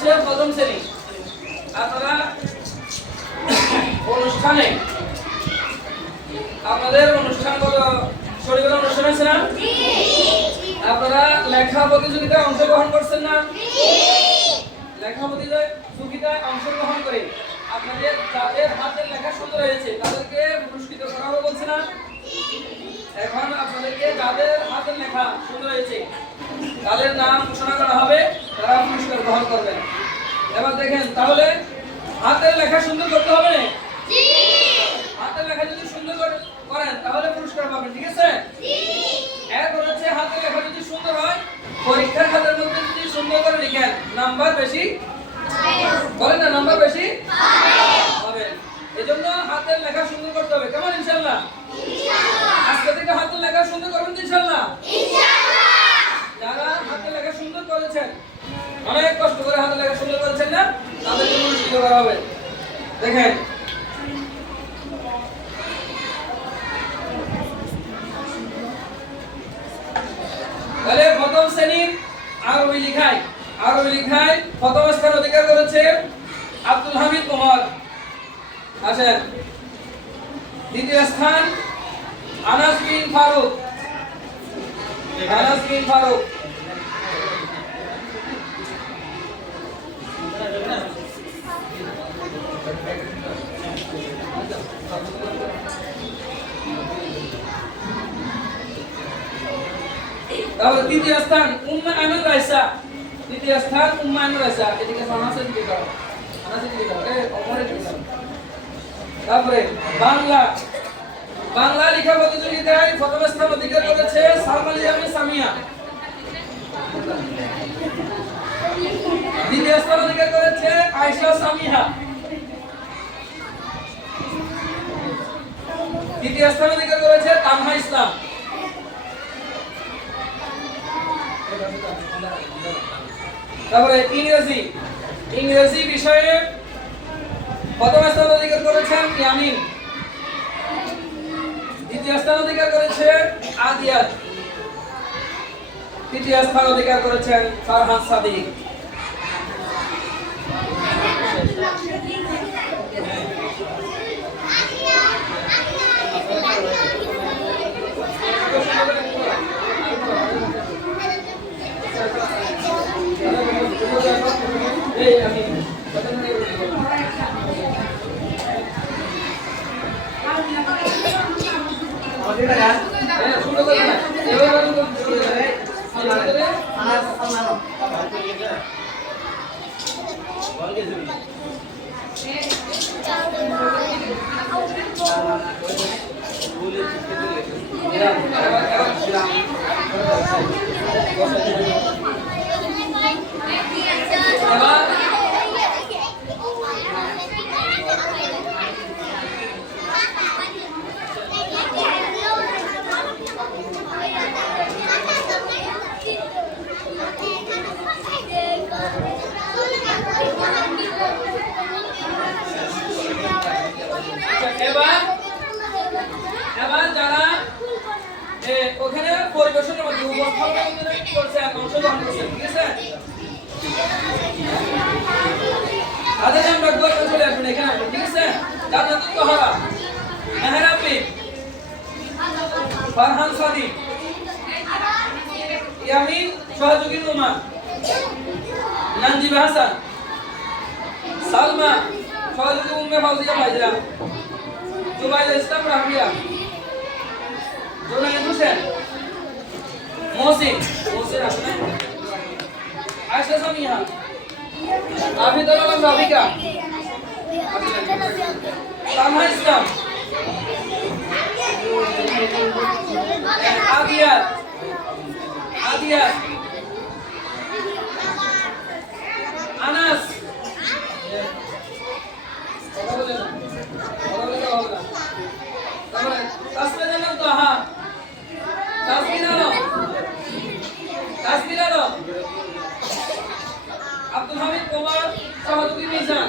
হচ্ছে প্রথম শ্রেণি। আপনারা অনুষ্ঠানে আপনাদের অনুষ্ঠানগত শরীরের অনুষ্ঠান আছে না? আপনারা লেখা প্রতিযোগিতায় অংশগ্রহণ করছেন না? লেখা প্রতিযোগিতায় অংশগ্রহণ করে আপনাদের যাদের হাতের লেখা সুন্দর হয়েছে, তাদেরকে পুরস্কৃত করা হবে বলছে না? এখন আপনাদেরকে যাদের হাতের লেখা সুন্দর হয়েছে, তাদের নাম ঘোষণা করা হবে। তারা পুরস্কার গ্রহণ করবেন এবার দেখেন তাহলে হাতের লেখা সুন্দর করতে হবে হাতের লেখা যদি সুন্দর করে- করেন তাহলে পুরস্কার পাবেন ঠিক আছে? এরপর হচ্ছে হাতের লেখা যদি সুন্দর হয় পরীক্ষার খাতার মধ্যে যদি সুন্দর করে লিখেন নাম্বার বেশি? বলেন না নাম্বার বেশি? হবে। এজন্য হাতের লেখা সুন্দর করতে হবে কেমন? করা হবে দেখেন। তাহলে প্রথম শ্রেণির আরবি লিখায়। আরবি লিখায় প্রথম স্থান অধিকার করেছে আব্দুল হামিদ কুমার আসেন। দ্বিতীয় স্থান আনাস বিন ফারুক। আনাস বিন ফারুক। তারপর তৃতীয় স্থান উম্মা আমির রাইসা। তৃতীয় স্থান উম্মা আমির রাইসা। এদিকে আনাসের দিকে দাও আনাসের দিকে দাও এ অমরের দিকে দাও তারপরে বাংলা। বাংলা লেখা প্রতিযোগিতায় প্রথম স্থান অধিকার করেছে সালমান ইয়ামি সামিয়া। দ্বিতীয় স্থান অধিকার করেছে আয়েশা সামিহা তৃতীয় স্থান অধিকার করেছে তানহা ইসলাম। তারপরে ইংরেজি। ইংরেজি বিষয়ে প্রথম স্থান অধিকার করেছেন ইয়ামিন। দ্বিতীয় স্থান অধিকার করেছে আদিয়াত তৃতীয় স্থান অধিকার করেছেন ফারহান সাদিক এই আমি হ্যাঁ, শুরু করে না। এবার আমি শুরু করে। শুরু করে। এবার এবার এবার যারা এ, ওখানে পরিবেশনের মধ্যে উপস্থাপনের মধ্যে করছে অংশগ্রহণ করছে, ঠিক আছে? তাদের আমরা গল্প চলে আসবেন এখানে ঠিক আছে? জান্নাতুল ইসলাম রাফিয়া জোনায়েদ হোসেন মহসিন মহসিন আসলে আয়শা সামিয়া আবিদুল আলম রাফিকা তামহা ইসলাম আদিয়াত আদিয়াত আনাস কথা বলে না। কথা বলে দেওয়া হবে না। তারপরে তাসমির আলম তাহা তাসমির আলম তাসমির আলম আব্দুল হামিদ কুমার সহযোগী মিজান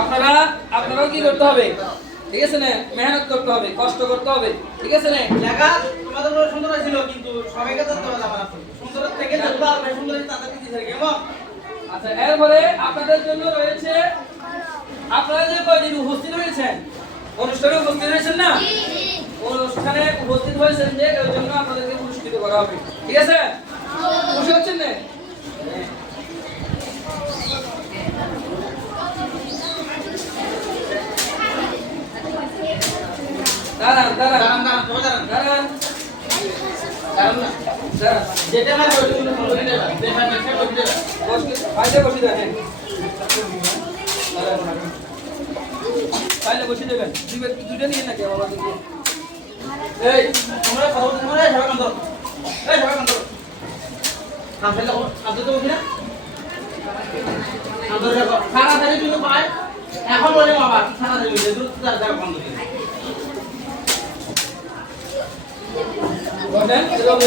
আপনারা, আপনারাও কি করতে হবে? ঠিক আছে না? মেহনত করতে হবে, কষ্ট করতে হবে। ঠিক আছে না? লেখা তোমাদের সুন্দর ছিল কিন্তু সবাইকে ধরতে সুন্দর থেকে সুন্দর কেমন? আচ্ছা এরপরে আপনাদের জন্য রয়েছে আপনারা যে কয়দিন উপস্থিত হয়েছেন? অনুষ্ঠানে উপস্থিত হয়েছেন না? অনুষ্ঠানে উপস্থিত হয়েছেন যে এর জন্য আপনাদেরকে পুরস্কৃত করা হবে। ঠিক আছে? খুশি হচ্ছেন না? দাঁড়ান দাঁড়ান। দাঁড়ান দাঁড়ান দাঁড়ান। দাঁড়ান। দাঁড়ান না। দেবা বসে দেবেন দুইবার নিয়ে নাকি দিকে এই, তোমরা কথা বলতে ধরো এই সবাই কান ধরো কান ফেলে কান ধরতে বলছি না কান ধরে রাখো সারা দিন তুমি পায় এখন বলে বাবা সারা তার জায়গা বন্ধ এবং